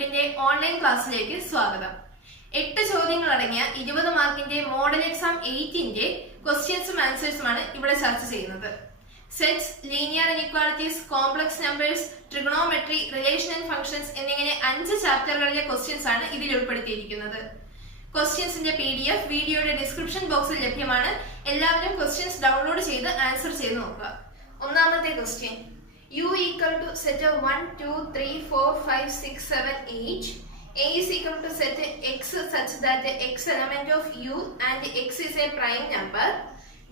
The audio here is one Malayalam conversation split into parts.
ഇൻസ്റ്റിറ്റ്യൂട്ടിന്റെ ഓൺലൈൻ ക്ലാസ്സിലേക്ക് സ്വാഗതം. 8 ചോദ്യങ്ങൾ അടങ്ങിയ 20 മാർക്കിന്റെ മോഡൽ എക്സാം 8ന്റെ ക്വസ്റ്റ്യൻസും ആൻസേഴ്സുമാണ് ഇവിടെ ചർച്ച ചെയ്യുന്നത്. Sets, linear inequalities, complex numbers, trigonometry, relation and functions എന്നിങ്ങനെ 5 ചാപ്റ്ററുകളിലെ ക്വസ്റ്റ്യൻസ് ആണ് ഇതിൽ ഉൾപ്പെടുത്തിയിരിക്കുന്നത്. ക്വസ്റ്റ്യൻസിന്റെ PDF വീഡിയോയുടെ ഡിസ്ക്രിപ്ഷൻ ബോക്സിൽ ലഭ്യമാണ്. എല്ലാവരും ക്വസ്റ്റ്യൻസ് ഡൗൺലോഡ് ചെയ്ത് ആൻസർ ചെയ്ത് നോക്കുക. ഒന്നാമത്തെ question, U equal to set of 1, 2, 3, 4, 5, 6, 7, 8. A is equal to set x such that the x element of U and x is a prime number.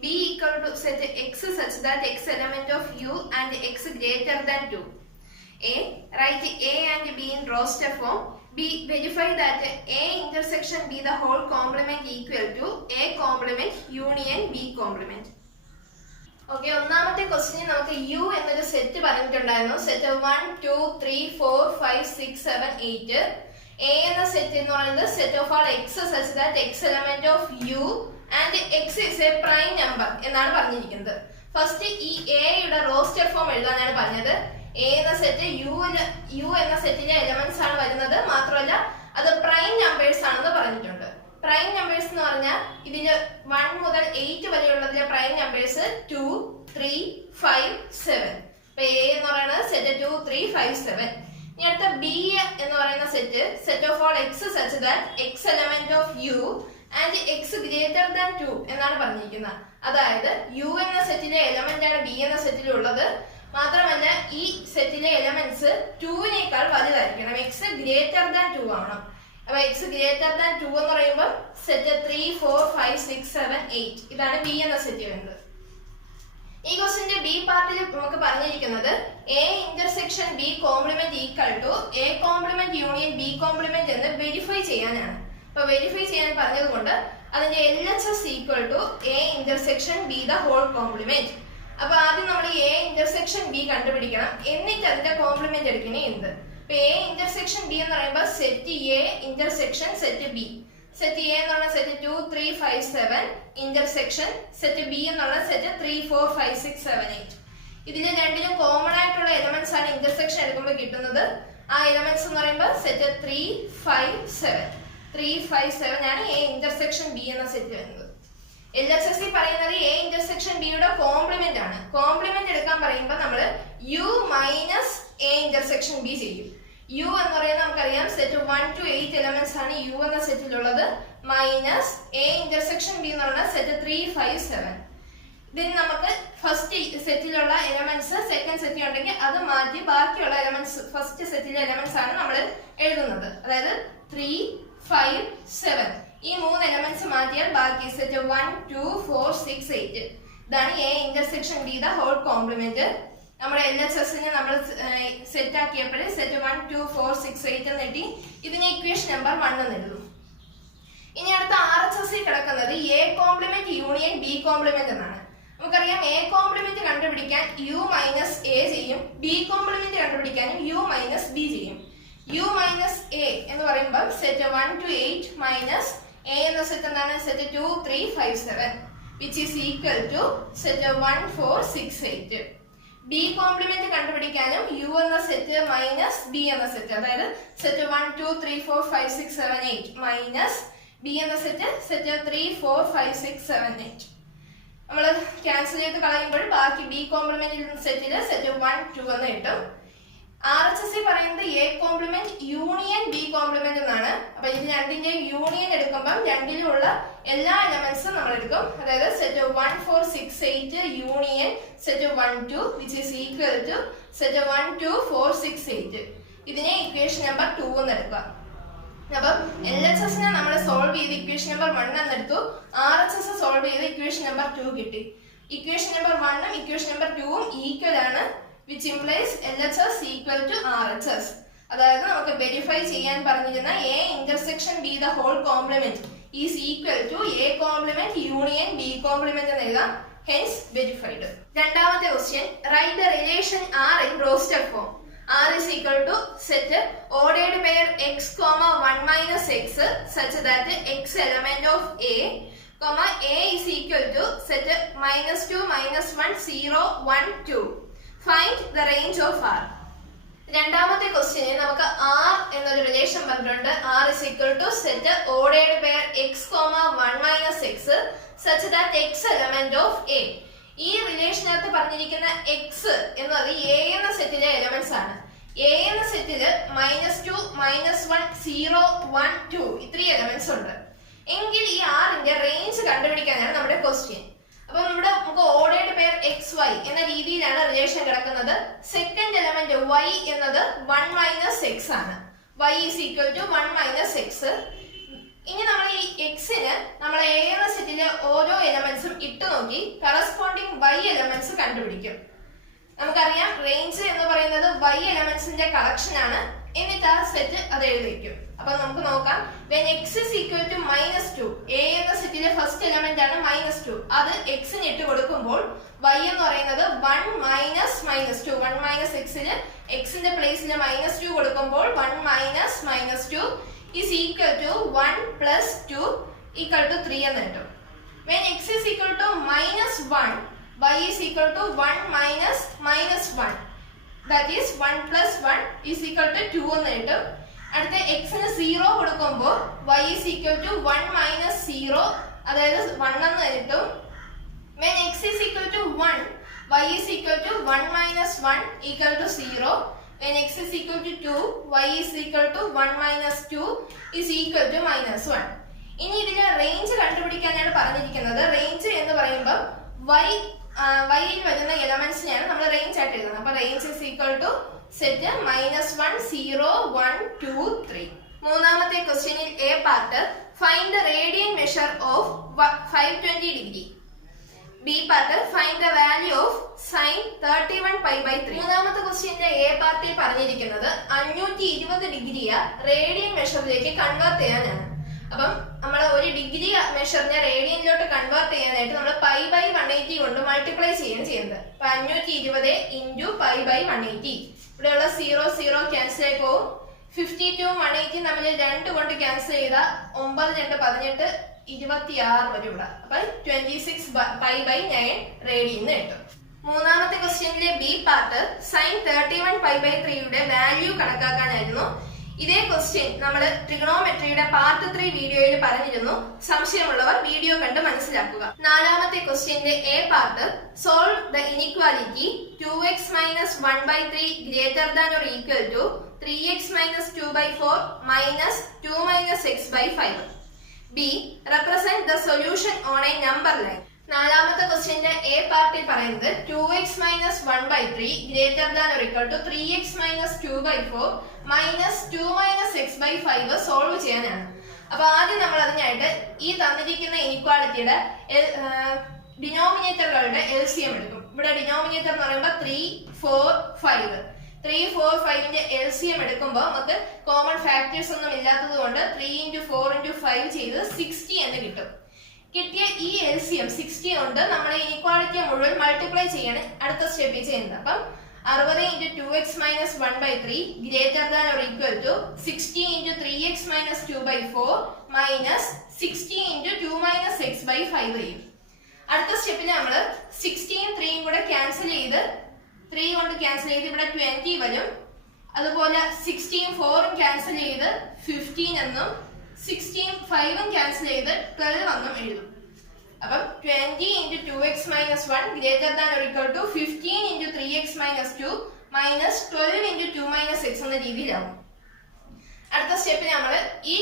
B equal to set x such that x element of U and x greater than 2. A, write A and B in roster form. B, verify that A intersection B the whole complement equal to A complement union B complement. Okay, ഒന്നാമത്തെ ക്വസ്റ്റ്യൻ നമുക്ക് യു എന്നൊരു സെറ്റ് പറഞ്ഞിട്ടുണ്ടായിരുന്നു. സെറ്റ് 1, 2, 3, 4, 5, 6, 7, 8. എ എന്ന സെറ്റ് എന്ന് പറയുന്നത് set of all X such that X element of you and X is A prime number എന്നാണ് പറഞ്ഞിരിക്കുന്നത്. ഫസ്റ്റ് ഈ എയുടെ റോസ്റ്റർ ഫോം എഴുതാനാണ് പറഞ്ഞത്. എ എന്ന സെറ്റ് യു എന്ന സെറ്റിലെ എലമെന്റ്സ് ആണ് വരുന്നത്. മാത്രമല്ല അത് പ്രൈം നമ്പേഴ്സ് ആണെന്ന് പറഞ്ഞിട്ടുണ്ട്. പ്രൈം നമ്പേഴ്സ് എന്ന് പറഞ്ഞാൽ ഇതില് 1 മുതൽ 8 വരെയുള്ളതിലെ പ്രൈം നമ്പേഴ്സ് 2, 3, 5, 7. അപ്പൊ എ എന്ന് പറയുന്നത് സെറ്റ് 2, 3, 5, 7. ഇനി അടുത്ത ബി എന്ന് പറയുന്ന set of all X such that X element of you and X greater than 2 എന്നാണ് പറഞ്ഞിരിക്കുന്നത്. അതായത് യു എന്ന സെറ്റിലെ എലമെന്റ് ആണ് ബി എന്ന സെറ്റിലുള്ളത്. മാത്രമല്ല ഈ സെറ്റിലെ എലമെന്റ്സ് 2നേക്കാൾ വലുതായിരിക്കണം. എക്സ് ഗ്രേറ്റർ ദാൻ 2 ആവണം. അപ്പൊ എക്സ് ഗ്രേറ്റർ ദാൻ 2 എന്ന് പറയുമ്പോൾ സെറ്റ് 3, 4, 5, 6, 7, 8 ഇതാണ് ബി എന്ന സെറ്റ് വേണ്ടത്. ഈ ക്വസ്റ്റിന്റെ ബി പാർട്ടിൽ നമുക്ക് പറഞ്ഞിരിക്കുന്നത് A intersection B complement equal to A complement union B complement എന്ന് വെരിഫൈ ചെയ്യാനാണ്. അപ്പൊ വെരിഫൈ ചെയ്യാൻ പറഞ്ഞത് കൊണ്ട് അതിന്റെ LHS equal to A intersection B the whole complement. അപ്പൊ ആദ്യം നമ്മൾ എ ഇന്റർസെക്ഷൻ ബി കണ്ടുപിടിക്കണം. എന്നിട്ട് അതിന്റെ കോംപ്ലിമെന്റ് എടുക്കണേ എന്ത്. എ ഇന്റർസെക്ഷൻ ബി എന്ന് പറയുമ്പോൾ set A intersection set B. Set A എന്ന് പറഞ്ഞ സെറ്റ് 2, 3, 5, 7 ഇന്റർസെക്ഷൻ സെറ്റ് ബി എന്നുള്ള സെറ്റ് 3, 4, 5, 6, 7, 8. ഇതിന് രണ്ടിലും കോമൺ ആയിട്ടുള്ള എലമെന്റ്സ് ആണ് ഇന്റർസെക്ഷൻ എടുക്കുമ്പോൾ കിട്ടുന്നത്. ആ എലമെന്റ്സ് എന്ന് പറയുമ്പോൾ സെറ്റ് 3, 5, 7. 3, 5, 7 ആണ് എ ഇന്റർസെക്ഷൻ ബി എന്ന സെറ്റ് വരുന്നത്. LHS പറയുന്നത് എ ഇന്റർസെക്ഷൻ ബിയുടെ കോംപ്ലിമെന്റ് ആണ്. കോംപ്ലിമെന്റ് എടുക്കാൻ പറയുമ്പോൾ നമ്മൾ U minus A intersection B ചെയ്യും. യു എന്ന് പറയുന്നത് നമുക്കറിയാം സെറ്റ് 1 to 8 എലമെന്റ്സ് ആണ് യു എന്ന സെറ്റിലുള്ളത്. മൈനസ് എ ഇന്റർസെക്ഷൻ ബി എന്ന് പറഞ്ഞാൽ സെറ്റ് 3, 5, 7. ഇതിന് നമുക്ക് ഫസ്റ്റ് സെറ്റിലുള്ള എലമെന്റ്സ് സെക്കൻഡ് സെറ്റിൽ ഉണ്ടെങ്കിൽ അത് മാറ്റി ബാക്കിയുള്ള എലമെന്റ്സ് ഫസ്റ്റ് സെറ്റിലെ എലമെന്റ്സ് ആണ് നമ്മൾ എഴുതുന്നത്. അതായത് 3, 5, 7 ഈ 3 എലമെന്റ്സ് മാറ്റിയാൽ ബാക്കി സെറ്റ് 1, 2, 4, 6, 8 ഇതാണ് A intersection B the whole complement. നമ്മുടെ LHSനെ നമ്മൾ സെറ്റ് ആക്കിയപ്പോഴേ സെറ്റ് 1, 2, 4, 6, 8 എന്ന് എഴുതി. ഇതിനെ ഇക്വേഷൻ നമ്പർ 1 എന്ന് എഴുതും. ഇനി അടുത്ത RHS കിടക്കുന്നത് A complement union B complement എന്നാണ്. നമുക്കറിയാം എ കോംപ്ലിമെന്റ് കണ്ടുപിടിക്കാൻ യു മൈനസ് എ ചെയ്യും. ബി കോംപ്ലിമെന്റ് കണ്ടുപിടിക്കാനും യു മൈനസ് ബി ചെയ്യും. യു മൈനസ് എ എന്ന് പറയുമ്പോൾ സെറ്റ് 1 to 8 മൈനസ് എ എന്ന സെറ്റ് എന്താണ് set 2, 3, 5, 7 which is equal to set 1, 4, 6, 8. B complement കണ്ടുപിടിക്കാനും യു എന്ന സെറ്റ് മൈനസ് ബി എന്ന സെറ്റ് അതായത് സെറ്റ് 1, 2, 3, 4, 5, 6, 7, 8 മൈനസ് ബി എന്ന സെറ്റ് 3, 4, 5, 6, 7, 8 നമ്മൾ ക്യാൻസൽ ചെയ്ത് കളയുമ്പോൾ ബാക്കി ബി കോംപ്ലിമെന്റ് സെറ്റില് സെറ്റ് 1, 2 എന്ന് കിട്ടും. RHS പറയുന്നത് A complement union B complement എന്നാണ്. അപ്പൊ ഇത് രണ്ടിന്റെയും യൂണിയൻ എടുക്കുമ്പോൾ രണ്ടിലുള്ള എല്ലാ എലമെന്റ്സും നമ്മൾ എടുക്കും. അതായത് set 1, 4, 6, 8 union set 1, 2 which is equal to set 1, 2, 4, 6, 8. ഇതിനെ ഇക്വേഷൻ നമ്പർ 2 എന്ന് എടുക്കുക. അപ്പം LHSനെ നമ്മൾ സോൾവ് ചെയ്ത് ഇക്വേഷൻ നമ്പർ 1 എന്നെടുത്തു. RHS സോൾവ് ചെയ്ത് ഇക്വേഷൻ നമ്പർ 2 കിട്ടി. ഇക്വേഷൻ നമ്പർ 1ഉം ഇക്വേഷൻ നമ്പർ 2ഉം ഈക്വൽ ആണ്. which implies LHS equal to RHS. അതായത് നമുക്ക് വെരിഫൈ ചെയ്യാൻ പറഞ്ഞിരുന്ന A intersection B the whole complement is equal to A complement union B complement എന്ന് എഴുതാം. Hence verified. രണ്ടാമത്തെ question, write the relation R in roster form. R is equal to set ordered pair x, 1 minus x such that x element of A, A is equal to set -2, -1, 0, 1, 2. Find the range of R. രണ്ടാമത്തെ ക്വസ്റ്റ്യന് നമുക്ക് R എന്നൊരു റിലേഷൻ റിലേഷൻ പറഞ്ഞിട്ടുണ്ട് R is equal to set ordered pair x, 1 minus x such that x element of A. ഈ റിലേഷനകത്ത് പറഞ്ഞിരിക്കുന്ന x എന്നത് A എന്ന സെറ്റിലെ എലമെന്റ്സ് ആണ്. A എന്ന സെറ്റില് -2, -1, 0, 1, 2 ഇത്രയും എലമെന്റ്സ് ഉണ്ട്. എങ്കിൽ ഈ ആറിന്റെ റേഞ്ച് കണ്ടുപിടിക്കാനാണ് നമ്മുടെ ക്വസ്റ്റ്യൻ. അപ്പൊ നമുക്ക് ഓർഡേർഡ് പെയർ എക്സ് വൈ എന്ന രീതിയിലാണ് റിലേഷൻ കിടക്കുന്നത്. സെക്കൻഡ് എലമെന്റ് y എന്നത് 1 മൈനസ് എക്സ് ആണ്. y is equal to 1 minus x. ഇനി നമ്മൾ ഈ എക്സിന് നമ്മൾ എ എന്ന സെറ്റിലെ ഓരോ എലമെന്റ്സും ഇട്ട് നോക്കി കറസ്പോണ്ടിങ് y എലമെന്റ്സ് കണ്ടുപിടിക്കും. നമുക്കറിയാം റേഞ്ച് എന്ന് പറയുന്നത് y എലമെന്റ്സിന്റെ കളക്ഷൻ ആണ്. എന്നിട്ട് ആ സെറ്റ് അത് എഴുതി വെക്കും. അപ്പൊ നമുക്ക് നോക്കാം. when x is equal to -2, a എന്ന സെറ്റിലെ ഫസ്റ്റ് എലമെന്റ് ആണ് -2. അത് x ന് ഇട്ട് കൊടുക്കുമ്പോൾ y എന്ന് പറയുന്നത് 1 മൈനസ് -2. 1 മൈനസ് എക്സിന് എക്സിന്റെ പ്ലേസിൽ -2 കൊടുക്കുമ്പോൾ 1 minus -2 is equal to 1 plus 2 equal to 3 എന്ന് കിട്ടും. when x is equal to -1, y is equal to 1 minus -1. that is 1 plus 1 is equal to 2 എന്ന് കിട്ടും. അടുത്ത x ന് 0 കൊടുക്കുമ്പോൾ y is equal to 1 minus 0, അതായത് 1 എന്ന് കിട്ടും. when x is equal to 1, y is equal to 1 minus 1 equal to 0. when x is equal to 2, y is equal to 1 minus 2 is equal to -1. ഇനി ഇതിന്റെ റേഞ്ച് കണ്ടുപിടിക്കാനാണ് പറഞ്ഞിരിക്കുന്നത്. റേഞ്ച് എന്ന് പറയുമ്പോൾ y-യിൽ വരുന്ന എലമെന്റ്സിനെയാണ് നമ്മൾ റേഞ്ച് ആയിട്ട് എഴുതുന്നത്. അപ്പൊ range is equal to set -1, 0, 1, 2, 3. മൂന്നാമത്തെ ക്വസ്റ്റ്യനിൽ A part find the radian measure of 520 degree. B part find the value of sine 31π/3. മൂന്നാമത്തെ ക്വസ്റ്റ്യന്റെ എ പാർട്ടിൽ പറഞ്ഞിരിക്കുന്നത് 520 ഡിഗ്രിയെ റേഡിയൻ മെഷറിലേക്ക് കൺവേർട്ട് ചെയ്യാനാണ്. അപ്പം നമ്മൾ ഒരു ഡിഗ്രി മെഷറിനെ റേഡിയനിലോട്ട് കൺവേർട്ട് ചെയ്യാനായിട്ട് നമ്മൾ π/180 കൊണ്ട് മൾട്ടിപ്ലൈ ചെയ്യുന്നത്. അപ്പൊ 520 ഇൻറ്റു π/180. ഇവിടെയുള്ള 0, 0 ക്യാൻസൽ ആയി പോകും. 52 180 നമ്മൾ 2 കൊണ്ട് ക്യാൻസൽ ചെയ്താൽ 9, 2, 18, 26 വരും ഇവിടെ. അപ്പൊ 26π/9 റേഡിയൻ കിട്ടും. മൂന്നാമത്തെ ക്വസ്റ്റ്യനിലെ ബി പാർട്ട് സൈൻ 31π/3യുടെ വാല്യൂ കണക്കാക്കാനായിരുന്നു. ഇതേ ക്വസ്റ്റ്യൻ നമ്മൾ ട്രിഗണോമെട്രിയുടെ പാർട്ട് 3 വീഡിയോയിൽ പറഞ്ഞിരുന്നു. സംശയമുള്ളവർ വീഡിയോ കണ്ട് മനസ്സിലാക്കുക. നാലാമത്തെ ക്വസ്റ്റ്യന്റെ A part solve the inequality 2x minus 1/3 greater than or equal to 3x minus 2/4 minus 2 minus x/5. B represent the solution on a number line. നാലാമത്തെ ക്വസ്റ്റ്യന്റെ എ പാർട്ടിൽ പറയുന്നത് 2x minus 1/3 greater than or equal to 3x minus 2/4 minus 2 minus x/5 solve ചെയ്യാനാണ്. അപ്പൊ ആദ്യം നമ്മൾ അതിനായിട്ട് ഈ തന്നിരിക്കുന്ന ഇനിക്വാളിറ്റിയുടെ ഡിനോമിനേറ്ററുകളുടെ LCM എടുക്കും. ഇവിടെ ഡിനോമിനേറ്റർ എന്ന് പറയുമ്പോൾ 3, 4, 5. 3, 4, 5ന്റെ LCM എടുക്കുമ്പോൾ നമുക്ക് കോമൺ ഫാക്ടേഴ്സ് ഒന്നും ഇല്ലാത്തത് കൊണ്ട് 3 × 4 × 5 ചെയ്ത് 60 എന്ന് കിട്ടും. കിട്ടിയ ഈ LCM 60 കൊണ്ട് നമ്മൾ ഇനിക്വാളിറ്റിയെ മുഴുവൻ മൾട്ടിപ്ലൈ ചെയ്യാണ് അടുത്ത സ്റ്റെപ്പിൽ ചെയ്യുന്നത്. അപ്പം 60 × 2x minus 1/3 greater than or equal to 60 × 3x minus 2/4 minus 60 × 2 minus x/5 ചെയ്യും. അടുത്ത സ്റ്റെപ്പിൽ നമ്മൾ 60യും 3യും കൂടെ ക്യാൻസൽ ചെയ്ത് 3 കൊണ്ട് ക്യാൻസൽ ചെയ്ത് ഇവിടെ 20 വരും. അതുപോലെ 60യും 4ഉം ക്യാൻസൽ ചെയ്ത് 15 എന്നും 60യും 5ഉം ക്യാൻസൽ ചെയ്ത് 12 എന്നും എഴുതും. അപ്പം 20 × 2x minus 1 greater than or equal to 15 × 3x minus 2 minus 12 × 2 minus x എന്ന രീതിയിലാവും. അടുത്ത സ്റ്റെപ്പിൽ നമ്മൾ ഈ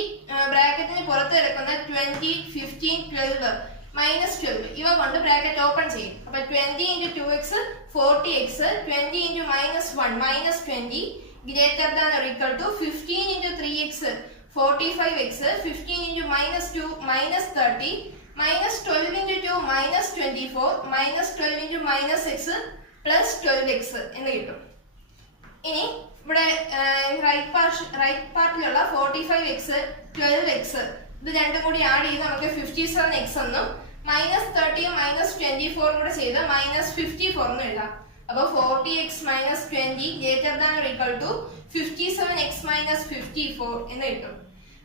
ബ്രാക്കറ്റിന് പുറത്ത് കിടക്കുന്ന 20, 15, 12 മൈനസ് 12 ഇവ കൊണ്ട് ബ്രാക്കറ്റ് ഓപ്പൺ ചെയ്യും. അപ്പൊ 20 × 2x 40x, 20 × -1 -20 greater than or equal to 15 × 3x 45x, 15 × -2 -30 minus 12 × 2 minus 24 minus 12 × -x plus 12x എന്ന് കിട്ടും. ഇനി ഇവിടെ റൈറ്റ് പാർട്ടിലുള്ള 45x 12x ഇത് രണ്ടും കൂടി ആഡ് ചെയ്ത് നമുക്ക് 57x എന്നും -30 -24 കൂടെ ചെയ്ത് -54 എന്ന് എഴുതാം. അപ്പൊ 40x - 20 greater than or equal to 57x - 54 എന്ന് കിട്ടും.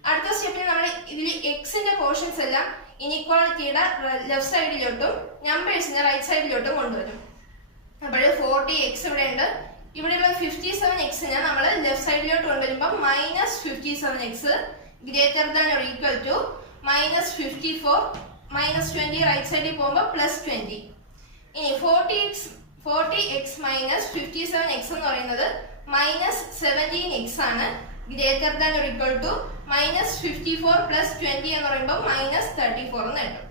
അടുത്ത സ്റ്റെപ്പിൽ നമ്മൾ ഇതിൽ എക്സിന്റെ പോർഷൻസ് എല്ലാം ഇനിക്വാളിറ്റിയുടെ ലെഫ്റ്റ് സൈഡിലോട്ടും നമ്പേഴ്സിന്റെ റൈറ്റ് സൈഡിലോട്ടും കൊണ്ടുവരും. അപ്പോൾ 40x ഇവിടെ ഉണ്ട്, ഇവിടെയുള്ള 57x നമ്മൾ ലെഫ്റ്റ് സൈഡിലോട്ട് കൊണ്ടുവരുമ്പോൾ -57x greater than or equal to -54 -20 right സൈഡിൽ പോകുമ്പോൾ +20. ഇനി 40x -57x എന്ന് പറയുന്നത് -17x ആണ്. Greater than or equal to -54 +20 എന്ന് പറയുമ്പോൾ -34 എന്ന് കിട്ടും.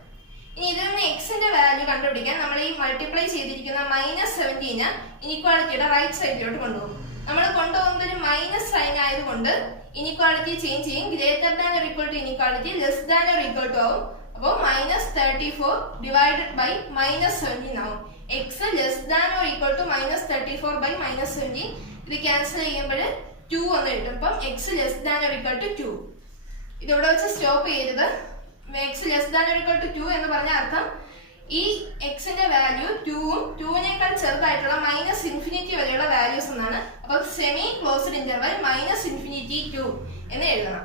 ഇനി ഇതിൽ നിന്ന് എക്സിന്റെ വാല്യൂ കണ്ടുപിടിക്കാൻ നമ്മൾ ഈ മൾട്ടിപ്ലൈ ചെയ്തിരിക്കുന്ന -17 ഇനിക്വാളിറ്റിയുടെ റൈറ്റ് സൈഡിലോട്ട് കൊണ്ടുപോകും. നമ്മൾ കൊണ്ടുപോകുന്നത് ഒരു മൈനസ് സൈൻ ആയതുകൊണ്ട് ഇനിക്വാളിറ്റി ചേഞ്ച് ചെയ്യും. Greater than or equal to inequality less than or equal to ആവും. അപ്പോൾ -34 ഡിവൈഡഡ് ബൈ -17 ആവും. X less than or equal to -34 by -17. ഇത് ക്യാൻസൽ ചെയ്യുമ്പോൾ 2 എന്ന് കിട്ടും. അപ്പം x less than or equal to 2. ഇതിവിടെ വെച്ച് സ്റ്റോപ്പ് ചെയ്തത്. X less than or equal to 2 എന്ന് പറഞ്ഞ അർത്ഥം ഈ എക്സിന്റെ വാല്യൂ 2ഉം 2നേക്കാൾ ചെറുതായിട്ടുള്ള -∞ വരെയുള്ള വാല്യൂസ് എന്നാണ്. അപ്പൊ സെമി ക്ലോസ്ഡ് ഇന്റർവൽ -∞ 2 എന്ന് എഴുതണം.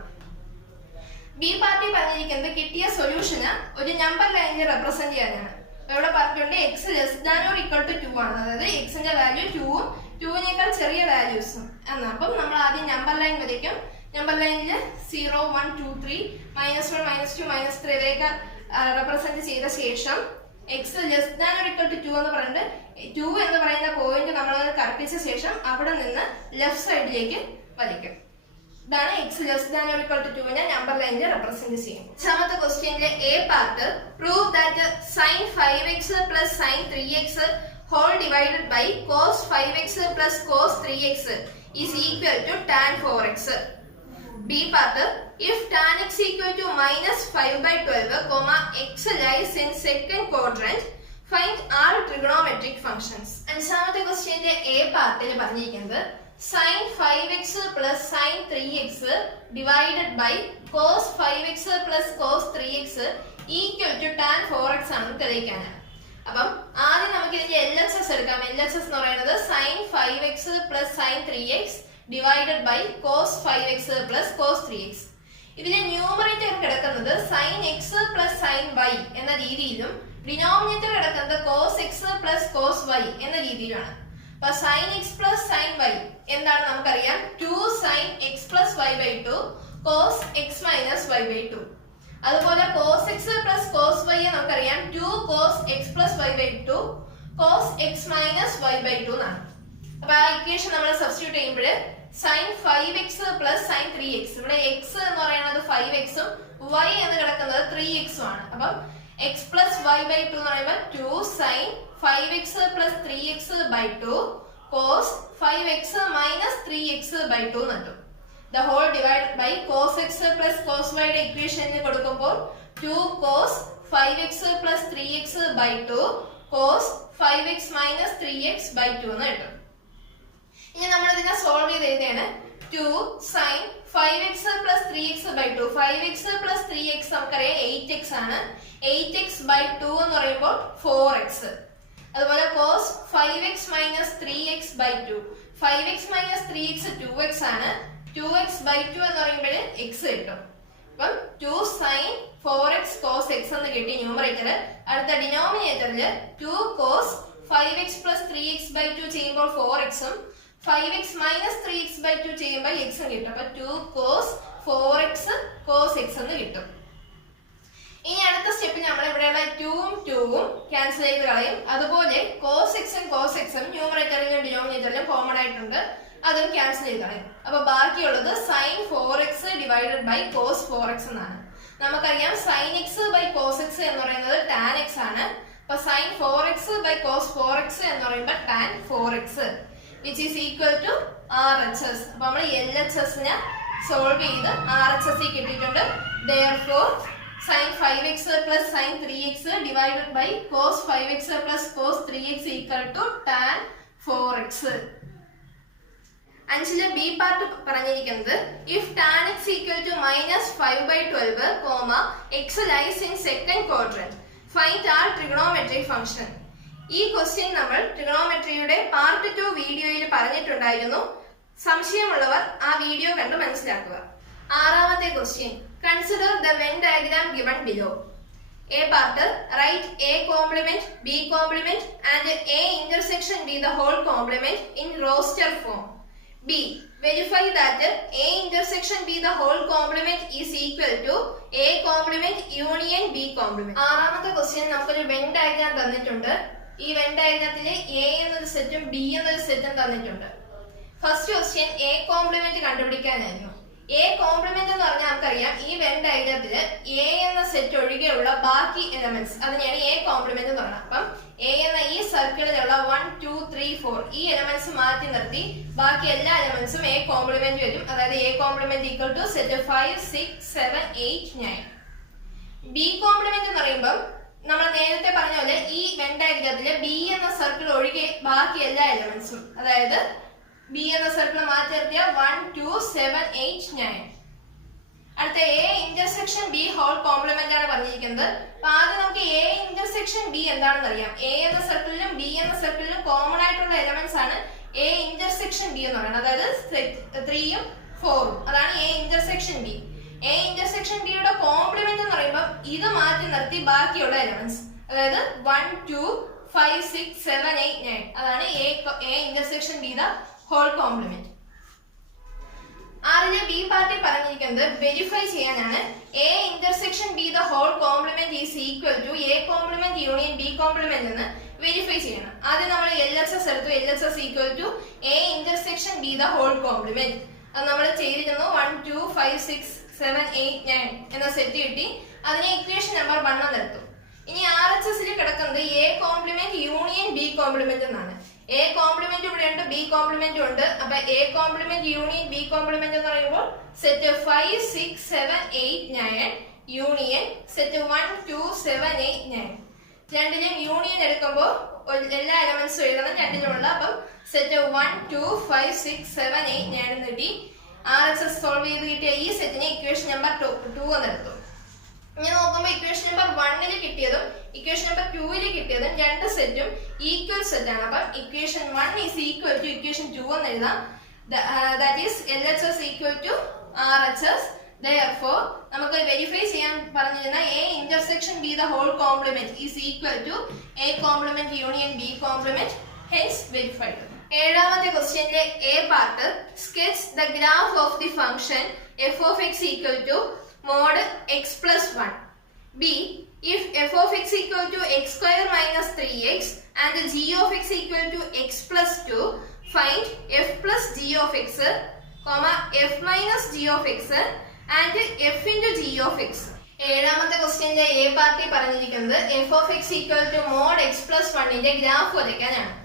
ബി പാർട്ടി പറഞ്ഞിരിക്കുന്നത് കിട്ടിയ സൊല്യൂഷന് ഒരു നമ്പർ ലൈനിൽ റെപ്രസെന്റ് ചെയ്യാനാണ്. ഇവിടെ പറഞ്ഞിട്ടുണ്ട് x less than or equal to 2 ആണ്. അതായത് എക്സിന്റെ വാല്യൂ 2ഉം 2നേക്കാൾ ചെറിയ വാല്യൂസും എന്നാണ്. അപ്പം നമ്മൾ ആദ്യം നമ്പർ ലൈൻ വരയ്ക്കും. നമ്പർ ലൈനിൽ 0 1 2 3 -1 -2 -3 വരെയൊക്കെ റെപ്രസെന്റ് ചെയ്ത ശേഷം x less than or equal to 2 എന്ന് പറയുന്നത് 2 എന്ന് പറയുന്ന പോയിന്റ് നമ്മൾ കറപ്പിച്ച ശേഷം അവിടെ നിന്ന് ലെഫ്റ്റ് സൈഡിലേക്ക് വരയ്ക്കും. ഇതാണ് x less than or equal to 2 number ലൈനിൽ റെപ്രസെന്റ് ചെയ്യും. അഞ്ചാമത്തെ ക്വസ്റ്റ്യനിലെ A part prove that sin 5x plus sin 3x whole divided by cos 5x plus cos 3x is equal to tan 4x. B part, if tan x equal to -5/12, x lies in second quadrant, find all trigonometric functions. അഞ്ചാമത്തെ ക്വസ്റ്റ്യന്റെ എ പാർട്ടിൽ പറഞ്ഞിരിക്കുന്നത് sin 5x plus sin 3x divided by cos 5x plus cos 3x equal to tan 4x ആണെന്ന് തെളിയിക്കാനാണ്. അപ്പം ആദ്യം നമുക്ക് ഇതിന്റെ LHS എടുക്കാം. LHS എന്ന് പറയുന്നത് sin 5x plus sin 3x divided by cos 5x plus cos 3x. ഇതിലെ ന്യൂമറേറ്റർ കിടക്കുന്നത് sin x plus sin y എന്ന രീതിയിലും ഡിനോമിനേറ്റർ കിടക്കുന്നത് cos x plus cos y എന്ന രീതിയിലാണ്. അപ്പൊ sin x plus sin y എന്താണ് നമുക്കറിയാം, 2 sin x plus y by 2 cos x minus y by 2. അതുപോലെ cos x plus cos y നമുക്കറിയാം 2 cos x plus y by 2 cos x minus y by 2 എന്നാണ്. അപ്പൊ ആ ഇക്വേഷൻ നമ്മൾ സബ്സ്റ്റിറ്റ്യൂട്ട് ചെയ്യുമ്പോൾ sin 5x plus sin 3x, ഇവിടെ x എന്ന് പറയുന്നത് 5x ഉം y എന്ന് കിടക്കുന്നത് 3x ഉം ആണ്. അപ്പം x plus y by 2 എന്ന് പറയുമ്പോൾ 2 sin 5x plus 3x by 2 cos 5x minus 3x by 2 എന്ന് കിട്ടും. The whole divided by cos x plus cos y യുടെ ഇക്വേഷനിൽ കൊടുക്കുമ്പോൾ 2 cos 5x plus 3x by 2 cos 5x minus 3x by 2 എന്ന് കിട്ടും. ഇനി നമ്മൾ ഇതിനെ സോൾവ് ചെയ്ത് എഴുതിയാണ് 2 sin 5x plus 3x by 2. 5x plus 3x നമുക്കറിയാം 8x ആണ്. 8x by 2 എന്ന് പറയുമ്പോൾ 4x. അതുപോലെ cos 5x minus 3x by 2. 5x minus 3x 2x ആണ്. 2x by 2 എന്ന് പറയുമ്പോൾ x കിട്ടും. അപ്പം 2 sin 4x cos x എന്ന് കിട്ടി ന്യൂമറേറ്റർ. അടുത്ത ഡിനോമിനേറ്ററിൽ 2 cos 5x plus 3x by 2 ചെയ്യുമ്പോൾ 4x ഉം 5x minus 3x by 2 ചെയ്യുമ്പോൾ x ഉം കിട്ടും. അപ്പൊ 2 cos 4x cos x എന്ന് കിട്ടും. ഇനി അടുത്ത സ്റ്റെപ്പിൽ നമ്മൾ ഇവിടെയുള്ള 2ഉം 2ഉം ക്യാൻസൽ ചെയ്ത് കളയും. അതുപോലെ cos x ഉം cos x ഉം ന്യൂമറേറ്ററിലും ഡിനോമിനേറ്ററിലും കോമൺ ആയിട്ടുണ്ട്, അതും ക്യാൻസൽ ചെയ്ത് കളയും. അപ്പൊ ബാക്കിയുള്ളത് sin 4x divided by cos 4x എന്നാണ്. നമുക്കറിയാം sin x by cos x എന്ന് പറയുന്നത് tan x ആണ്. അപ്പൊ sin 4x by cos 4x എന്ന് പറയുമ്പോൾ tan 4x which is equal to RHS. അപ്പൊ നമ്മൾ LHS നെ സോൾവ് ചെയ്ത് RHS കിട്ടിയിട്ടുണ്ട്. Therefore sin 5x plus sin 3x divided by cos 5x plus cos 3x equal to tan 4x. അഞ്ചിലെ ബി പാർട്ട് പറഞ്ഞിരിക്കുന്നത് if tan x equal to -5/12, x lies in second quadrant, find all trigonometric function. ഈ ക്വസ്റ്റ്യൻ നമ്മൾ ട്രിഗണോമെട്രിയുടെ പാർട്ട് 2 വീഡിയോയിൽ പറഞ്ഞിട്ടുണ്ടായിരുന്നു. സംശയമുള്ളവർ ആ വീഡിയോ കണ്ട് മനസ്സിലാക്കുക. ആറാമത്തെ question, consider the when diagram given below. A part, write A complement, B complement and A intersection B the whole complement in roster form. B. Verify that A intersection B the whole complement is equal to A complement union B complement. ആറാമത്തെ ക്വസ്റ്റ്യൻ നമുക്കൊരു വെൻ ഡയഗ്രാം തന്നിട്ടുണ്ട്. ഈ വെൻ ഡയഗ്രാമത്തിൽ A എന്നൊരു സെറ്റും B എന്നൊരു സെറ്റും തന്നിട്ടുണ്ട്. ഫസ്റ്റ് ക്വസ്റ്റ്യൻ A കോംപ്ലിമെന്റ് കണ്ടുപിടിക്കാനായിരുന്നു. A കോംപ്ലിമെന്റ് എന്ന് പറഞ്ഞാൽ നമുക്കറിയാം ഈ വെൻ ഡയഗ്രാമത്തില് A എന്ന സെറ്റ് ഒഴികെയുള്ള ബാക്കി എലമെന്റ്സ് അതിനെയാണ് A കോംപ്ലിമെന്റ് എന്ന് പറയുന്നത്. അപ്പം A എന്ന ഈ സർക്കിളിലുള്ള 1, 2, 3, 4 ഈ എലമെന്റ്സ് മാറ്റി നിർത്തി ബാക്കി എല്ലാ എലമെന്റ്സും A കോംപ്ലിമെന്റ് വരും. അതായത് A complement equal to set 5, 6, 7, 8, 9. B complement എന്ന് പറയുമ്പോൾ നമ്മൾ നേരത്തെ പറഞ്ഞ പോലെ ഈ വെൻ ഡയഗ്രാമത്തില് B എന്ന സർക്കിൾ ഒഴികെ ബാക്കി എല്ലാ എലമെന്റ്സും അതായത് B എന്ന സർക്കിൾ മാറ്റി നിർത്തിയ 1, 2, 7, 8, 9. അടുത്ത A intersection B whole complement ആണ് പറഞ്ഞിരിക്കുന്നത്. അപ്പൊ ആദ്യം നമുക്ക് A ഇന്റർസെക്ഷൻ B എന്താണെന്ന് അറിയാം. A എന്ന സർക്കിളിലും B എന്ന സർക്കിളിലും കോമൺ ആയിട്ടുള്ള എലമെന്റ്സ് ആണ് A ഇന്റർസെക്ഷൻ B എന്ന് പറയുന്നത്. അതായത് 3ഉം 4ഉം അതാണ് A intersection B. A intersection B യുടെ കോംപ്ലിമെന്റ് എന്ന് പറയുമ്പോൾ ഇത് മാറ്റി നിർത്തി ബാക്കിയുള്ള എലമെന്റ്സ് അതായത് 1, 2, 5, 6, 7, 8, 9 അതാണ് A intersection B the whole complement. ആറിലെ ബി പാർട്ടി പറഞ്ഞിരിക്കുന്നത് വെരിഫൈ ചെയ്യാനാണ്. A intersection B the whole complement is equal to A complement union B complement എന്ന് വെരിഫൈ ചെയ്യണം. ആദ്യം നമ്മൾ LHS എടുത്തു. LHS equal to A intersection B the whole complement. അത് നമ്മൾ ചെയ്തിരുന്നു. 1, 2, 5, 6, 7, 8, 9 എന്ന സെറ്റ് കിട്ടി. അതിനെ ഇക്വേഷൻ നമ്പർ 1 എന്ന് എടുത്തു. ഇനി RHS കിടക്കുന്നത് A complement union B complement എന്നാണ്. A കോംപ്ലിമെന്റ് ഇവിടെ ഉണ്ട്, B കോംപ്ലിമെന്റ് ഉണ്ട്. അപ്പൊ A complement union B complement എന്ന് പറയുമ്പോൾ സെറ്റ് 5, 6, 7, 8, 9 യൂണിയൻ സെറ്റ് 1, 2, 7, 8, 9 രണ്ടിലും യൂണിയൻ എടുക്കുമ്പോൾ എല്ലാ എലമെന്റ്സും എഴുതണം രണ്ടിലുമുള്ള. അപ്പം സെറ്റ് 1, 2, 5, 6, 7, 8, 9 എന്ന് കിട്ടി. RHS സോൾവ് ചെയ്ത് കിട്ടിയ ഈ സെറ്റിനെ ഇക്വേഷൻ നമ്പർ 2 എന്ന് എടുത്തു. ഇനി നോക്കുമ്പോൾ ഇക്വേഷൻ നമ്പർ 1 കിട്ടിയതും ഇക്വേഷൻ നമ്പർ 2 കിട്ടിയതും രണ്ട് സെറ്റും ഈക്വൽ സെറ്റ് ആണ്. അപ്പം equation 1 is equal to equation 2 എന്ന് എഴുതാം. That is LHS equal to RHS. Therefore നമുക്ക് വെരിഫൈ ചെയ്യാൻ പറഞ്ഞിരുന്ന A intersection B the whole complement is equal to A complement union B complement. Hence verified. ഏഴാമത്തെ ക്വസ്റ്റ്യനിലെ A part sketch the graph of the function f of x equal to mod x plus 1. B. If f of x equal to x square minus 3x and g of x equal to x plus 2, find f plus g of x, f minus g of x and f into g of x. ഏഴാമത്തെ ക്വസ്റ്റ്യനിലെ A പാർട്ടി പറഞ്ഞിരിക്കുന്നത് f of x equal to mod x plus 1ന്റെ ഗ്രാഫ് വരയ്ക്കാനാണ്.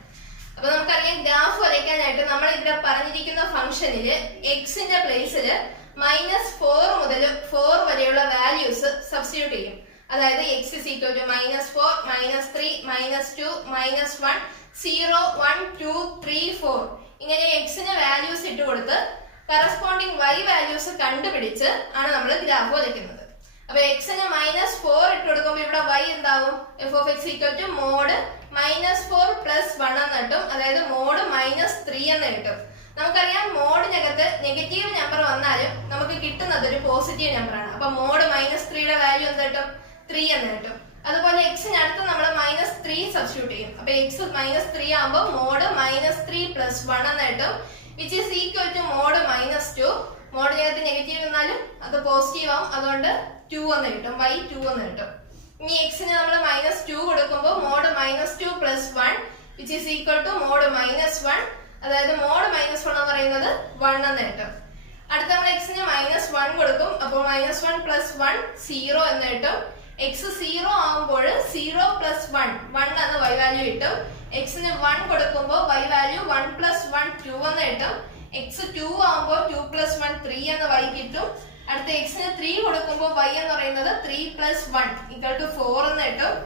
അപ്പൊ നമുക്കറിയാം ഗ്രാഫ് വരയ്ക്കാനായിട്ട് നമ്മൾ ഇവിടെ പറഞ്ഞിരിക്കുന്ന ഫംഗ്ഷനില് എക്സിന്റെ പ്ലേസില് -4 മുതൽ 4 വരെയുള്ള വാല്യൂസ് സബ്സ്റ്റിറ്റ്യൂട്ട് ചെയ്യും. അതായത് x is equal to -4, -3, -2, -1, 0, 1, 2, 3, 4 ഇങ്ങനെ എക്സിന് വാല്യൂസ് ഇട്ട് കൊടുത്ത് കറസ്പോണ്ടിങ് y വാല്യൂസ് കണ്ടുപിടിച്ച് ആണ് നമ്മൾ ഗ്രാഫ് വരയ്ക്കുന്നത്. അപ്പൊ എക്സിന് -4 ഇട്ട് കൊടുക്കുമ്പോൾ ഇവിടെ y എന്താവും? f of x equal to mod -4 plus 1 എന്ന് കിട്ടും. അതായത് mod -3 എന്ന് കിട്ടും. നമുക്കറിയാം മോഡിനകത്ത് നെഗറ്റീവ് നമ്പർ വന്നാലും നമുക്ക് കിട്ടുന്നത് ഒരു പോസിറ്റീവ് നമ്പർ ആണ്. അപ്പൊ മോഡ് -3യുടെ വാല്യൂ എന്ത് കിട്ടും? 3 എന്ന് കിട്ടും. അതുപോലെ എക്സിനടുത്ത് നമ്മൾ -3 സബ്സ്റ്റിറ്റ്യൂട്ട് ചെയ്യും. അപ്പൊ എക്സ് -3 ആകുമ്പോൾ മോഡ് -3 plus 1 എന്ന് കിട്ടും. Which is equal to mod -2. മോഡിനകത്ത് നെഗറ്റീവ് വന്നാലും അത് പോസിറ്റീവ് ആവും. അതുകൊണ്ട് 2 എന്ന് കിട്ടും. y 2 എന്ന് കിട്ടും. ഇനി എക്സിന് നമ്മൾ -2 കൊടുക്കുമ്പോൾ mod -2 plus 1 which is equal to mod -1. അതായത് മോഡ് -1 എന്ന് പറയുന്നത് 1 എന്ന് കിട്ടും. അടുത്ത നമ്മൾ എക്സിന് -1 കൊടുക്കും. അപ്പോൾ -1 plus 1 0 എന്ന് കിട്ടും. എക്സ് 0 ആകുമ്പോൾ 0 plus 1 1 എന്ന് y വാല്യൂ കിട്ടും. എക്സിന് 1 കൊടുക്കുമ്പോൾ y വാല്യൂ 1 plus 1 2 എന്ന് കിട്ടും. എക്സ് 2 ആകുമ്പോൾ 2 plus 1 3 എന്ന് y കിട്ടും. അടുത്ത എക്സിന് 3 കൊടുക്കുമ്പോൾ y എന്ന് പറയുന്നത് 3 plus 1 equal to 4 എന്ന് കിട്ടും.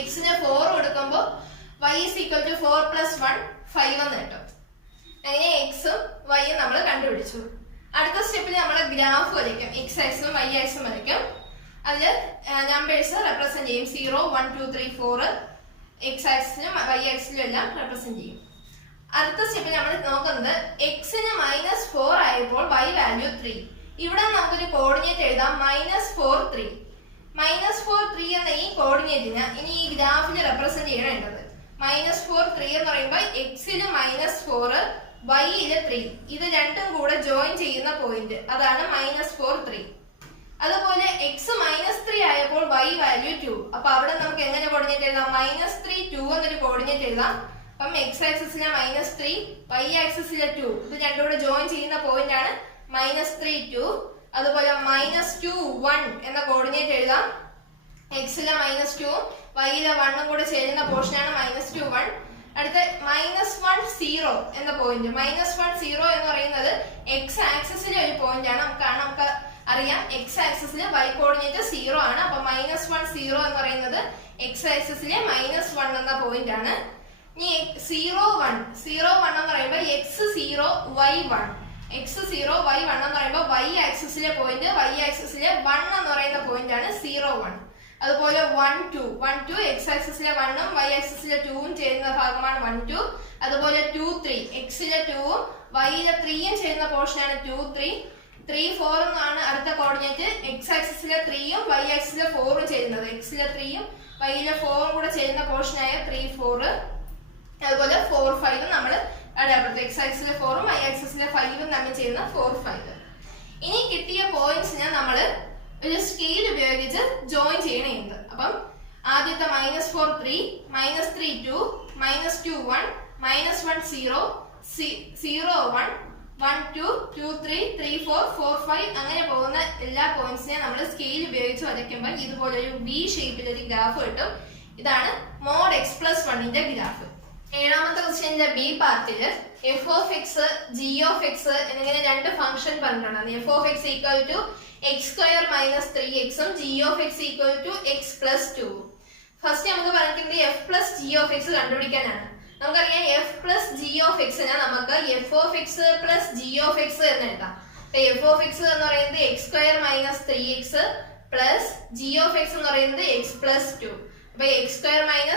എക്സിന് 4 കൊടുക്കുമ്പോൾ y is equal to 4 plus 1 5 എന്ന് കിട്ടും. അങ്ങനെ എക്സും വൈയും നമ്മൾ കണ്ടുപിടിച്ചു. അടുത്ത സ്റ്റെപ്പിൽ നമ്മൾ ഗ്രാഫ് വരയ്ക്കും. എക്സ് ആക്സും വൈ ആക്സും വരയ്ക്കും. അതിൽ നമ്പേഴ്സ് റെപ്രസെന്റ് ചെയ്യും. 0, 1, 2, 3, 4 എക്സ് ആക്സിലും വൈ ആക്സിലും എല്ലാം റെപ്രസെന്റ് ചെയ്യും. അടുത്ത സ്റ്റെപ്പിൽ നമ്മൾ നോക്കുന്നത് എക്സിന് -4 ആയപ്പോൾ y വാല്യൂ 3. ഇവിടെ നമുക്കൊരു കോർഡിനേറ്റ് എഴുതാം -4, 3. -4 3 എന്ന ഈ കോർഡിനേറ്റിന് ഇനി ഈ ഗ്രാഫിൽ റെപ്രസെന്റ് ചെയ്യേണ്ടത് -4 3 എന്ന് പറയുമ്പോൾ എക്സില് -4 വൈയില് 3 ഇത് രണ്ടും കൂടെ ജോയിൻ ചെയ്യുന്ന പോയിന്റ് അതാണ് -4 3. അതുപോലെ എക്സ് -3 ആയപ്പോൾ y വാല്യൂ 2. അപ്പൊ അവിടെ നമുക്ക് എങ്ങനെ കോർഡിനേറ്റ് എഴുതാം? -3 2 എന്നൊരു കോർഡിനേറ്റ് എഴുതാം. അപ്പം എക്സ് ആക്സിസിലെ -3 y ആക്സിസിലെ 2 ഇത് രണ്ടും കൂടെ ജോയിൻ ചെയ്യുന്ന പോയിന്റ് ആണ് -3 2. അതുപോലെ -2 1 എന്ന കോർഡിനേറ്റ് എഴുതാം. എക്സിലെ -2 വൈയിലെ 1 കൂടെ ചേരുന്ന പോർഷൻ ആണ് -2 1. അടുത്ത -1 0 എന്ന പോയിന്റ്. -1 0 എന്ന് പറയുന്നത് എക്സ് ആക്സിസിലെ ഒരു പോയിന്റ് ആണ്. നമുക്ക് അറിയാം എക്സ് ആക്സിസിലെ y കോർഡിനേറ്റ് 0 ആണ്. അപ്പൊ -1 0 എന്ന് പറയുന്നത് എക്സ് ആക്സിസിലെ -1 എന്ന പോയിന്റ് ആണ്. ഇനി 0 1 എന്ന് പറയുമ്പോൾ x0 y1 x0 y1 എന്ന് പറയുമ്പോൾ y ആക്സിസിലെ പോയിന്റ് y ആക്സിസിലെ 1 എന്ന് പറയുന്ന പോയിന്റ് ആണ് 0 1. അതുപോലെ 1 2 എക്സ് ആക്സിസിലെ 1 ഉം y ആക്സിസിലെ 2 ഉം ചേരുന്ന ഭാഗമാണ് 1 2. അതുപോലെ 2 3 എക്സിലെ 2 ഉം yയിലെ 3 ഉം ചേരുന്ന പോർഷൻ ആണ് 2 3. 3 4 എന്നാണ് അടുത്ത കോർഡിനേറ്റ്. എക്സ് ആക്സിസിലെ 3 ഉം y ആക്സിസിലെ 4 ഉം ചേരുന്നത്. എക്സിലെ 3 ഉം yയിലെ 4 ഉം കൂടെ ചേരുന്ന പോർഷൻ ആയ 3 4. അതുപോലെ 4 5 നമ്മൾ അടയാളപ്പെടുത്തും. എക്സ് ആക്സിസിലെ 4 ഉം y ആക്സിസിലെ 5 ഉം തമ്മിൽ ചേരുന്ന 4 5. ഇനി കിട്ടിയ പോയിന്റ്സിനെ നമ്മൾ ഒരു സ്കെയിൽ ഉപയോഗിച്ച് ജോയിൻ ചെയ്യണേണ്ടത്. അപ്പം ആദ്യത്തെ -4 3 -3 2 -2 1 -1 0 0 1 1 2 2 3 3 4 4 5 അങ്ങനെ പോകുന്ന എല്ലാ പോയിന്റ്സിനെയും നമ്മൾ സ്കെയിൽ ഉപയോഗിച്ച് വരയ്ക്കുമ്പോൾ ഇതുപോലെ ഒരു വി ഷേപ്പിൽ ഒരു ഗ്രാഫ് കിട്ടും. ഇതാണ് mod x + 1ന്റെ ഗ്രാഫ്. ഏഴാമത്തെ ക്വസ്റ്റ്യന്റെ B പാർട്ടില് f of x, g of x എന്നിങ്ങനെ രണ്ട് ഫംഗ്ഷൻ പറഞ്ഞിട്ടുണ്ട്. f of x equal to x² - 3x ഉം g of x equal to x + 2. First നമുക്ക് പറഞ്ഞിട്ടുണ്ട് f + g of x കണ്ടുപിടിക്കാനാണ്. നമുക്കറിയാം f + g of x നെ നമുക്ക് f of x + g of x എന്ന് എഴുതാം. f of x എന്ന് പറയുന്നത് x² - 3x plus g of x എന്ന് പറയുന്നത് x + 2. അപ്പൊ x²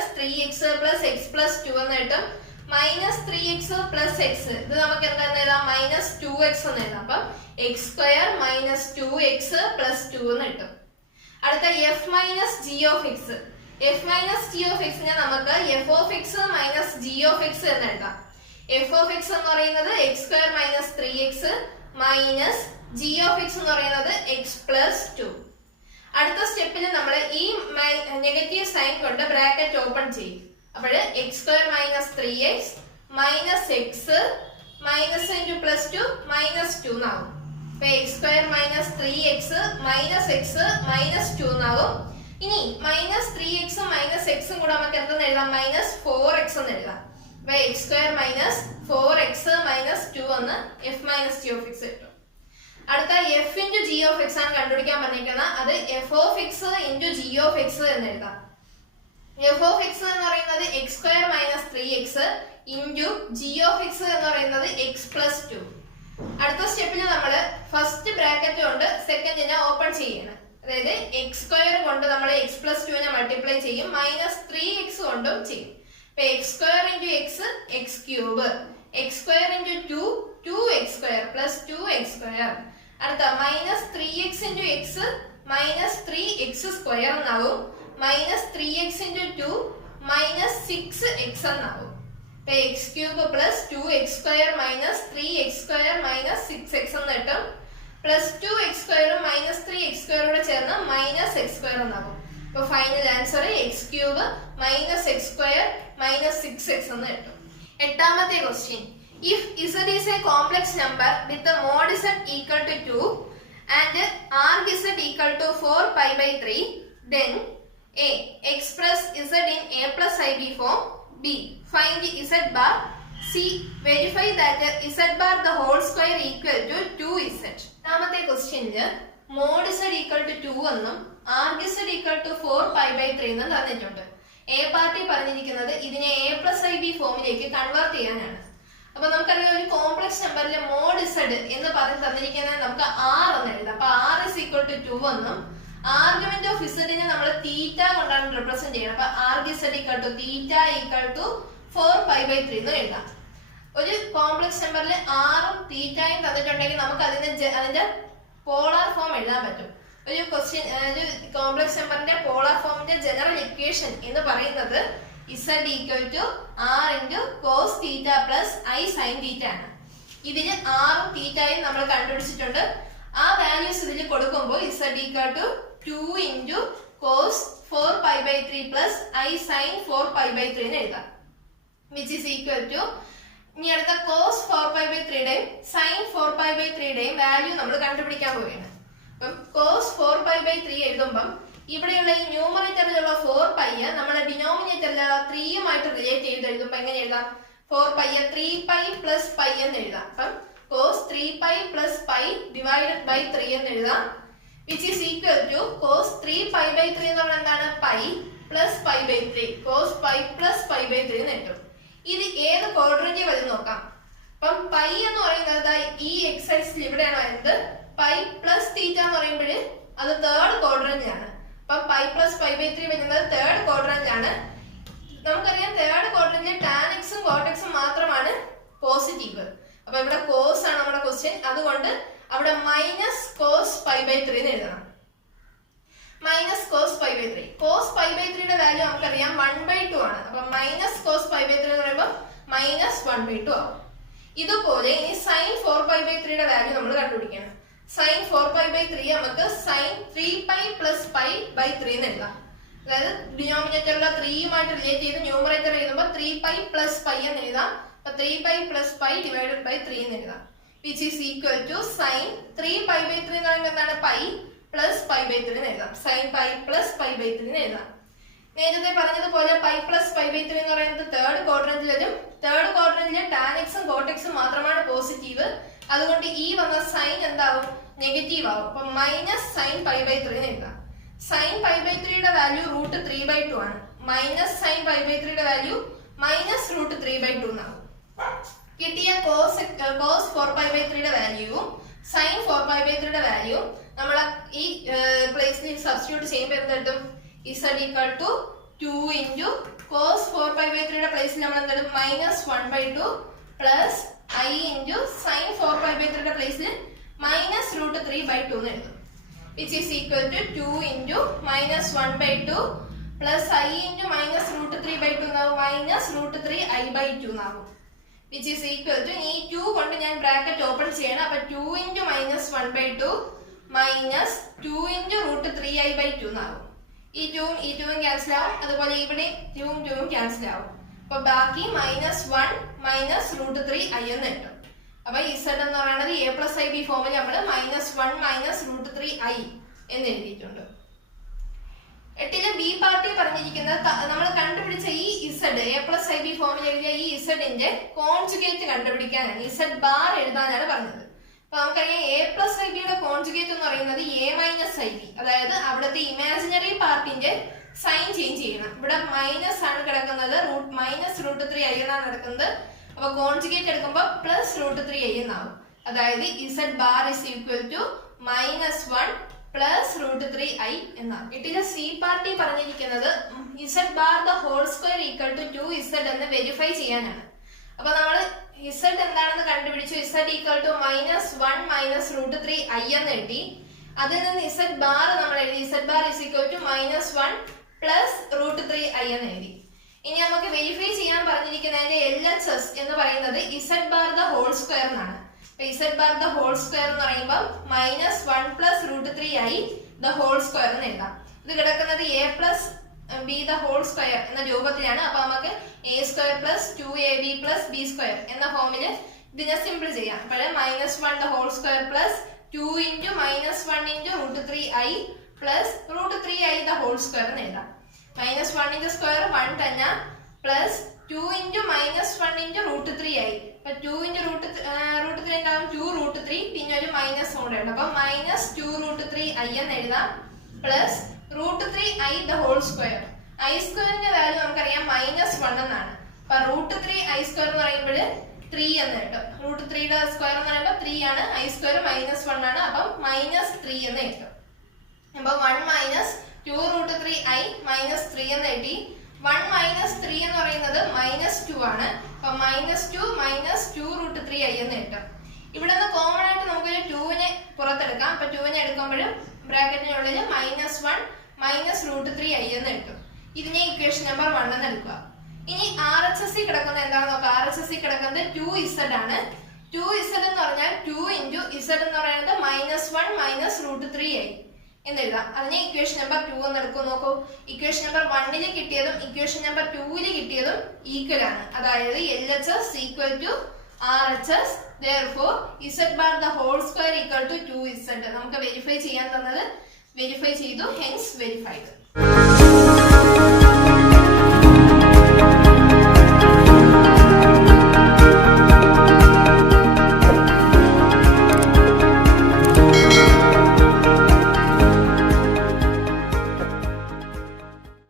- 3x + x + 2 എന്ന് കിട്ടും. -3x + x ഇത് നമുക്ക് എന്താന്ന് എഴുതാം? -2x എന്ന് എഴുതാം. അപ്പൊ x² - 2x + 2 എന്ന് കിട്ടും. അടുത്ത f - g of x. f - g of x നെ നമുക്ക് f of x - g of x എന്ന് എഴുതാം. f of x എന്ന് പറയുന്നത് x² - 3x minus g of x എന്ന് പറയുന്നത് x + 2. അടുത്ത സ്റ്റെപ്പിൽ നമ്മൾ ഈ നെഗറ്റീവ് സൈൻ കൊണ്ട് ബ്രാക്കറ്റ് ഓപ്പൺ ചെയ്യും. അപ്പോൾ x² - 3x minus x minus into +2 -2 എന്നാകും. അപ്പൊ x² - 3x മൈനസ് x -2 എന്നാകും. ഇനി -3x -x കൂടെ നമുക്ക് എന്തെന്ന് എഴുതാം? -4x എന്ന് എഴുതാം. അപ്പൊ x² - 4x -2 എന്ന് f - g of x കിട്ടും. അടുത്ത f × g of x ആണ് കണ്ടുപിടിക്കാൻ പറഞ്ഞിരിക്കുന്നത്. അത് f of x × g of x എന്ന് എഴുതാം. f of x എന്ന് പറയുന്നത് x² - 3x into g of x എന്ന് പറയുന്നത് x + 2. അടുത്ത സ്റ്റെപ്പിൽ നമ്മൾ ഫസ്റ്റ് ബ്രാക്കറ്റ് കൊണ്ട് സെക്കൻഡിനെ ഓപ്പൺ ചെയ്യണം. അതായത് x² കൊണ്ട് നമ്മൾ x + 2 നെ മൾട്ടിപ്ലൈ ചെയ്യും. -3x കൊണ്ടും ചെയ്യും. അപ്പൊ x² × x x3, x² × 2 2x² + 2x². അടുത്ത -3x × x -3x² എന്നാവും. -3x × 2 -6x എന്നാവും. അപ്പൊ x³ + 2x² -3x² -6x എന്ന് കിട്ടും. +2x² -3x² കൂടെ ചേർന്ന് -x² എന്നാകും. അപ്പൊ final answer x³ -x² -6x എന്ന് കിട്ടും. എട്ടാമത്തെ question. If z is a complex number with the mod z equal to 2 and arg z equal to 4π/3, then a. express z in a + ib form. b. find z bar. c. verify that z bar the whole square equal to 2z. രണ്ടാമത്തെ ക്വസ്റ്റ്യനില് mod z equal to 2 എന്നും arg z equal to 4π/3 എന്നും തന്നിട്ടുണ്ട്. എ പാർട്ടി പറഞ്ഞിരിക്കുന്നത് ഇതിനെ a + ib ഫോമിലേക്ക് കൺവേർട്ട് ചെയ്യാനാണ്. അപ്പൊ നമുക്കറിയാം ഒരു കോംപ്ലക്സ് നമ്പറിൽ മോഡ് z എന്ന് പറഞ്ഞ് തന്നിരിക്കുന്നത് നമുക്ക് r എന്ന് എഴുതാം. അപ്പൊ r = 2 എന്നും ആർഗ്യുമെന്റ് ഓഫ് z നെ നമ്മൾ തീറ്റ കൊണ്ടാണ് റെപ്രസെന്റ് ചെയ്യുന്നത്. അപ്പൊ arg z = θ = 4π/3 എന്ന് എഴുതാം. ഒരു കോംപ്ലക്സ് നമ്പറിൽ r ഉം θയും തന്നിട്ടുണ്ടെങ്കിൽ നമുക്ക് അതിന്റെ പോളാർ ഫോം എഴുതാൻ പറ്റും. ഒരു ക്വസ്റ്റ്യൻ ഒരു കോംപ്ലക്സ് നമ്പറിന്റെ പോളാർ ഫോമിന്റെ ജനറൽ ഇക്വേഷൻ എന്ന് പറയുന്നത് z equal to r into cos theta plus i sine theta ആണ്. ഇതില് ആറും തീറ്റയും നമ്മൾ കണ്ടുപിടിച്ചിട്ടുണ്ട്. ആ വാല്യൂസ് ഇതിൽ കൊടുക്കുമ്പോൾ z equal to 2 into cos 4π/3 plus i sine 4π/3 എന്ന് എഴുതാം. വിച്ച് ഈസ് ഈക്വൽ ടു ഇനി അടുത്ത കോസ് 4π/3യുടെയും സൈൻ 4π/3യുടെയും വാല്യൂ നമ്മൾ കണ്ടുപിടിക്കാൻ പോവുകയാണ്. അപ്പം കോസ് 4π/3 എഴുതുമ്പം ഇവിടെയുള്ള ഈ ന്യൂമറേറ്ററിലുള്ള 4π നമ്മുടെ ഡിനോമിനേറ്ററിലുള്ള 3യുമായിട്ട് റിലേറ്റ് ചെയ്ത് എഴുതുമ്പോൾ എങ്ങനെ എഴുതാം? 4π 3π പ്ലസ് പൈ എന്ന് എഴുതാം. അപ്പം cos 3π plus pi divided by 3 എന്ന് എഴുതാം. Which is equal to cos 3π/3 എന്ന് പറഞ്ഞാൽ എന്താണ്? Pi plus π/3 cos pi plus π/3 എന്ന് എഴുതും. ഇത് ഏത് ക്വാഡ്രന്റിൽ വരും നോക്കാം. അപ്പം പൈ എന്ന് പറയുന്നത് ഈ എക്സൈസിൽ ഇവിടെയാണ് വരുന്നത്. പൈ പ്ലസ് തീറ്റ എന്ന് പറയുമ്പോൾ അത് തേർഡ് ക്വാഡ്രന്റിലാണ്. അപ്പം പൈ പ്ലസ് π/3 വരുന്നത് തേർഡ് ക്വാഡ്രന്റിലാണ്. നമുക്കറിയാം തേർഡ് ക്വാഡ്രന്റിൽ ടാൻ എക്സും കോട്ട് മാത്രമാണ് പോസിറ്റീവ്. അപ്പൊ ഇവിടെ കോസ് ആണ് നമ്മുടെ ക്വസ്റ്റ്യൻ. അതുകൊണ്ട് അവിടെ മൈനസ് കോസ് π/3 എന്ന് എഴുതണം. Minus cos π/3. കോസ് π/3യുടെ വാല്യൂ നമുക്കറിയാം 1/2 ആണ്. അപ്പൊ മൈനസ് കോസ് π/3 എന്ന് പറയുമ്പോൾ മൈനസ് 1/2 ആവും. ഇതുപോലെ ഇനി സൈൻ 4π/3യുടെ വാല്യൂ നമ്മൾ കണ്ടുപിടിക്കണം. സൈൻ 4π/3 നമുക്ക് സൈൻ 3π പ്ലസ് π/3 എന്ന് എഴുതാം. അതായത് ഡിനോമിനേറ്ററിലുള്ള 3യുമായിട്ട് റിലേറ്റ് ചെയ്ത് ന്യൂമറേറ്റർ എഴുതുമ്പോൾ 3π പ്ലസ് പൈ എന്ന് എഴുതാം. അപ്പൊ 3π പ്ലസ് പൈ ഡിവൈഡഡ് ബൈ 3 എന്ന് എഴുതാം. Which is equal to sine 3π/3 എന്ന് പറയുമ്പോൾ എന്താണ്? പൈ പ്ലസ് π/3 എന്ന് എഴുതാം. സൈൻ പൈ പ്ലസ് π/3 എന്ന് എഴുതാം. നേരത്തെ പറഞ്ഞതുപോലെ പൈ പ്ലസ് π/3 എന്ന് പറയുന്നത് തേർഡ് ക്വാഡ്രന്റിൽ വരും. തേർഡ് ക്വാഡ്രന്റിൽ ടാൻ എക്സും കോട്ട് എക്സും മാത്രമാണ് പോസിറ്റീവ്. അതുകൊണ്ട് ഈ വന്ന സൈൻ എന്താവും? നെഗറ്റീവ് ആവും. അപ്പൊ മൈനസ് സൈൻ π/3 എന്ന് എഴുതാം. സൈൻ π/3യുടെ വാല്യൂ √3/2 ആണ്. മൈനസ് സൈൻ π/3യുടെ വാല്യൂ മൈനസ് √3/2 എന്നാവും. കിട്ടിയ കോസ് 4π/3യുടെ വാല്യൂവും സൈൻ 4π/3യുടെ വാല്യൂ നമ്മൾ ഈ പ്ലേസിൽ സബ്സ്റ്റിറ്റ്യൂട്ട് ചെയ്യുമ്പോൾ എന്ത് കിട്ടും? z equal to 2 into cos 4π/3യുടെ പ്ലേസിൽ നമ്മൾ എന്ത് കിട്ടും? Minus 1/2 plus i into sine 4π/3യുടെ പ്ലേസിൽ മൈനസ് √3/2 എന്ന് എഴുതും. Which is equal to 2 into minus 1/2 plus i into minus √3/2 എന്നാവും. മൈനസ് √3i/2 എന്നാവും. വിച്ച് ഈസ് ഈക്വൽ ടു ഈ 2 കൊണ്ട് ഞാൻ ബ്രാക്കറ്റ് ഓപ്പൺ ചെയ്യണം. അപ്പൊ 2 into minus 1/2 minus 2 into √3i/2 എന്നാവും. ഈ 2ഉം ക്യാൻസൽ ആവും. അതുപോലെ ഇവിടെ 2ഉം ക്യാൻസൽ ആവും. അപ്പൊ ബാക്കി -1 മൈനസ് √3i എന്ന് കിട്ടും. അപ്പൊ z എന്ന് പറയുന്നത് a+ib ഫോമിൽ നമ്മൾ -1 മൈനസ് √3i എന്ന് എഴുതിയിട്ടുണ്ട്. 8ലെ ബി പാർട്ടി പറഞ്ഞിരിക്കുന്നത് നമ്മൾ കണ്ടുപിടിച്ച ഈ z a+ib ഫോമിൽ എഴുതിയ ഈ zന്റെ കോൺജുഗേറ്റ് കണ്ടുപിടിക്കാനാണ്. z ബാർ എഴുതാനാണ് പറഞ്ഞത്. അപ്പൊ നമുക്കറിയാം a+ib-യുടെ കോൺജുഗേറ്റ് എന്ന് പറയുന്നത് a-ib. അതായത് അവിടുത്തെ ഇമാജിനറി പാർട്ടിന്റെ സൈൻ ചേഞ്ച് ചെയ്യണം. ഇവിടെ മൈനസ് ആണ് കിടക്കുന്നത്, മൈനസ് √3i എന്നാണ് കിടക്കുന്നത്. അപ്പൊ കോൺജുഗേറ്റ് എടുക്കുമ്പോൾ പ്ലസ് √3i എന്നാവും. അതായത് z bar is equal to -1 plus √3i എന്നാണ്. ഇതിലെ സി പാർട്ടി പറഞ്ഞിരിക്കുന്നത് z bar the whole square equal to 2z എന്ന് വെരിഫൈ ചെയ്യാനാണ്. അപ്പൊ നമ്മൾ z എന്താണെന്ന് കണ്ടുപിടിച്ചു. z equal to -1 minus √3i എന്ന് എഴുതി. അതിൽ നിന്ന് z ബാർ നമ്മൾ എഴുതി. z bar is equal to -1 plus √3i എന്ന് എഴുതി. ഇനി നമുക്ക് വെരിഫൈ ചെയ്യാൻ പറഞ്ഞിരിക്കുന്നതിന്റെ LHS എന്ന് പറയുന്നത് z bar the whole square എന്നാണ്. അപ്പൊ z bar the whole square എന്ന് പറയുമ്പോൾ -1 plus √3i the whole square എന്ന് എഴുതാം. ഇത് കിടക്കുന്നത് a+b ദ ഹോൾ സ്ക്വയർ എന്ന രൂപത്തിലാണ്. അപ്പൊ നമുക്ക് a² plus 2ab plus b² എന്ന ഫോമില് ഇതിനെ സിമ്പിൾ ചെയ്യാം. അപ്പോൾ -1 the whole square plus 2 into -1 into √3i plus √3i the whole square എന്ന് എഴുതാം. -1 ന്റെ സ്ക്വയർ 1 തന്നെ പ്ലസ് 2 ഇൻറ്റു -1 ഇൻറ്റു √3i. അപ്പൊ 2 ഇൻറ്റു √3 ഉണ്ടാകും 2√3, പിന്നെ ഒരു മൈനസ് കൂടെ ഉണ്ട്. അപ്പൊ -2√3i എന്ന് എഴുതാം plus √3i the whole square. i² value നമുക്കറിയാം -1 എന്നാണ്. അപ്പൊ √3i² എന്ന് പറയുമ്പോൾ 3 എന്ന് കിട്ടും. √3യുടെ സ്ക്വയർ എന്ന് പറയുമ്പോൾ 3 ആണ്. i² -1 ആണ്. അപ്പം -3 എന്ന് കിട്ടും. അപ്പൊ 1 മൈനസ് 2√3i -3 എന്ന് എഴുതി. 1 - 3 എന്ന് പറയുന്നത് -2 ആണ്. അപ്പൊ -2 മൈനസ് 2√3i എന്ന് കിട്ടും. ഇവിടെ നിന്ന് കോമൺ ആയിട്ട് നമുക്കൊരു 2നെ പുറത്തെടുക്കാം. അപ്പൊ 2നെ എടുക്കുമ്പോൾ ബ്രാക്കറ്റിനുള്ളിൽ -1 മൈനസ് √3i എന്ന് കിട്ടും. ഇതിനെ ഇക്വേഷൻ നമ്പർ 1 എന്ന് എടുക്കുക. ഇനി RHS കിടക്കുന്നത് എന്താണെന്ന് നോക്കാം. RHS കിടക്കുന്നത് 2z ആണ്. 2z എന്ന് പറഞ്ഞാൽ 2 into z എന്ന് പറയുന്നത് -1 മൈനസ് √3i എന്ന് എഴുതാം. അതിനെ ഇക്വേഷൻ നമ്പർ 2 എന്ന് എടുക്കും. നോക്കൂ, ഇക്വേഷൻ നമ്പർ 1 കിട്ടിയതും ഇക്വേഷൻ നമ്പർ 2 കിട്ടിയതും ഈക്വൽ ആണ്. അതായത് LHS equal to RHS. Therefore z bar the whole square equal to 2z. നമുക്ക് വെരിഫൈ ചെയ്യാൻ തന്നത് വെരിഫൈ ചെയ്തു, hence verified.